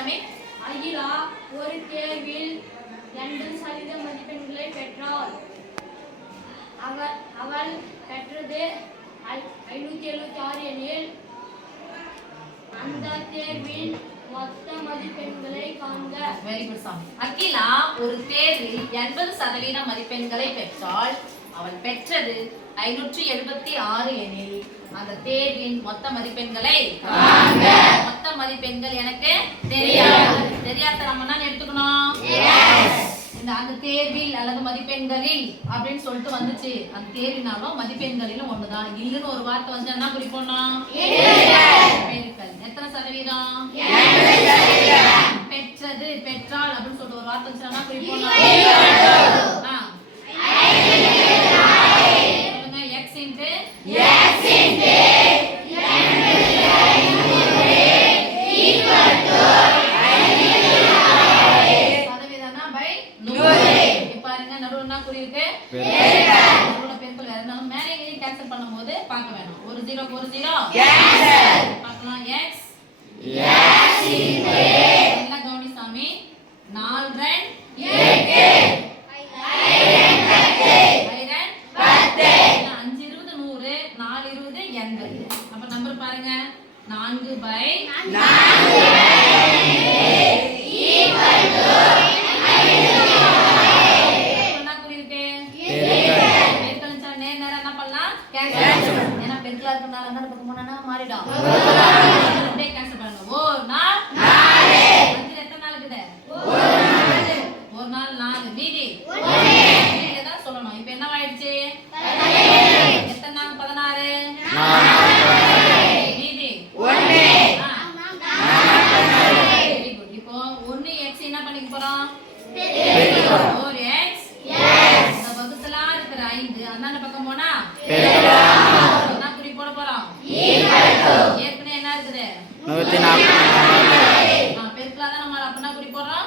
சாமி. அகிலா ஒரு தேர்வில் 80% மதிப்பெண்களை பெற்றாள். அவள் பெற்றது 576 எனில் அந்த தேர்வின் மொத்த மதிப்பெண்களை காண்க. வெரி குட் சாமி. அகிலா ஒரு தேர்வில் 80% மதிப்பெண்களை பெற்றாள். அவள் பெற்றது 576 எனில் அந்த தேர்வின் மொத்த மதிப்பெண்களை காண்க. மொத்த மதிப்பெண்கள் எனக்கு தெரியாது. தெரியாத நம்ம என்ன எடுத்துக்கணும்? இந்த அந்த தேர்வில் அல்லது மதிப்பெண்களில் அப்படின்னு சொல்லிட்டு வந்துச்சு. அந்த தேர்வினாலும் மதிப்பெண்களிலும் ஒண்ணுதான். இல்லன்னு ஒரு வார்த்தை வந்து என்ன குறிப்போம்? எத்தனை சதவீதம்? பெற்றது பெற்றாள் அப்படின்னு சொல்லிட்டு ஒரு வார்த்தை வந்துச்சுன்னா குறிப்போம். X into equal to சதவீதம்னா by 100. பாருங்க நடுவுல என்ன குறி இருக்கு? நடுவுல பெருக்கல் வேற என்ன மேலே இங்க கேன்சல் பண்ணும்போது பார்க்க வேணும். ஒரு 0 க்கு ஒரு 0 கேன்சல். பார்க்கலாம் x என்ன கவனி சாமி. 4 2 8 அப்ப நம்பர் பாருங்க 4 by 4 equal to 5 என்ன குறியிருக்கு? பெருக்கல் நேரா என்ன பண்ணலாம்? கேன்சல். ஏன்னா பெருக்கலா இருக்கனால அந்த பக்கம் போனா மாறிடும். அப்படியே கேன்சல் பண்ணுங்க. ஒரு நாள் 4 5 எத்தனை நாள் இருக்குது? ஒரு நாள் 4 மீதி 1 இதான் சொல்லணும். இப்போ என்ன ஆயிடுச்சு? எத்தனை நாள்? 16 மீதி 1 வெரி குட். இப்போ 1 x என்ன பண்ணிக்க போறோம்? ஒரு x இந்த வகுத்தலா இருக்கிற 5 அந்தாண்ட பக்கம் போனா என்ன குறி போட போறோம்? ஏற்கனவே என்ன இருக்குது? 144 பெருக்கலா தான் நம்ம அப்பனா குறி போடுறோம்.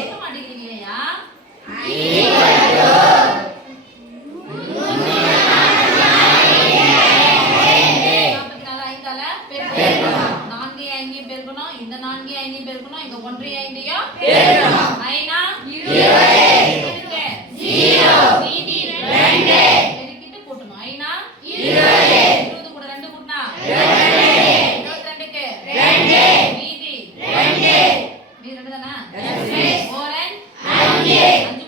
சொல்ல மாட்டேங்கிறீங்களா? இந்த 4 5 பெருக்கணும். இங்க 1 5யும் பெருக்கணும். 5 0 மீதி 2 பெருக்கிட்டு கூட்டணும். 20 கூட 2 கூட்டினா 22 க்கு 2 மீதி 2 தானா? 4 5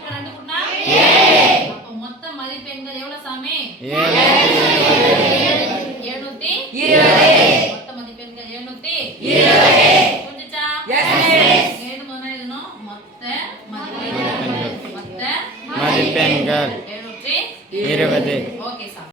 கூட 2 கூட்டினா 7. அப்ப மொத்த மதிப்பெண்கள் எவ்வளவு சாமி? 720. மொத்த மதிப்பெண்கள் 720. புரிஞ்சுச்சா? எழுதும்போது எழுதணும். மொத்த மதிப்பெண்கள் 720. Okay sir.